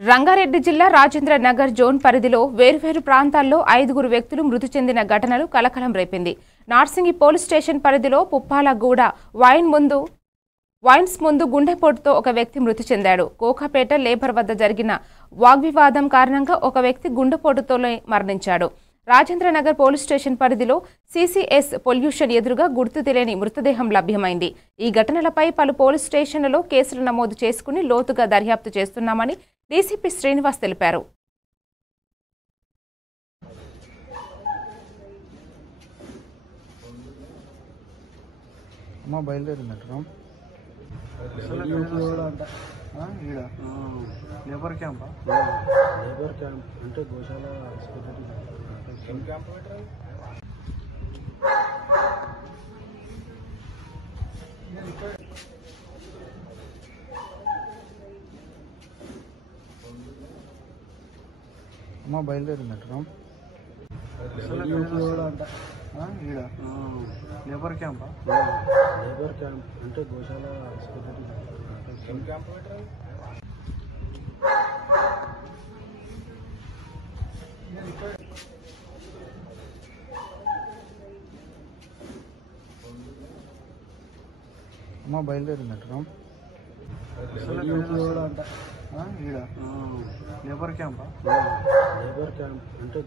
రంగారెడ్డి జిల్లా రాజేంద్ర నగర్ జోన్ పరిధిలో వేర్వేరు ప్రాంతాల్లో 5 వ్యక్తులు మృతి చెందిన ఘటనలు కలకలం రేపింది. నార్సింగి పోలీస్ స్టేషన్ పరిధిలో పుప్పాలగూడ వైన్స్ ముందు గుండెపోటుతో ఒక వ్యక్తి మృతి చెందాడు. కోకాపేట లేబర్ వద్ద జరిగిన వాగ్వివాదం కారణంగా ఒక వ్యక్తి గుండెపోటుతోనే మరణించాడు. రాజేంద్ర నగర్ పోలీస్ స్టేషన్ పరిధిలో సిసిఎస్ పొల్యూషన్ ఎదురుగా గుర్తు తెలియని మృతదేహం లభ్యమైంది. ఈ ఘటనలపై పలు పోలీస్ స్టేషన్లలో కేసులు నమోదు చేసుకుని లోతుగా దర్యాప్తు చేస్తున్నామని డీసీపీ శ్రీనివాస్ తెలిపారు. లేబర్ క్యాంప్ అంటే గోశాల అమ్మ బయలుదేరినట్టు లేబర్ క్యాంప్ అంటే గోశాల అమ్మ బయలుదేరినట్టు లేబర్ క్యాంప్ అంటే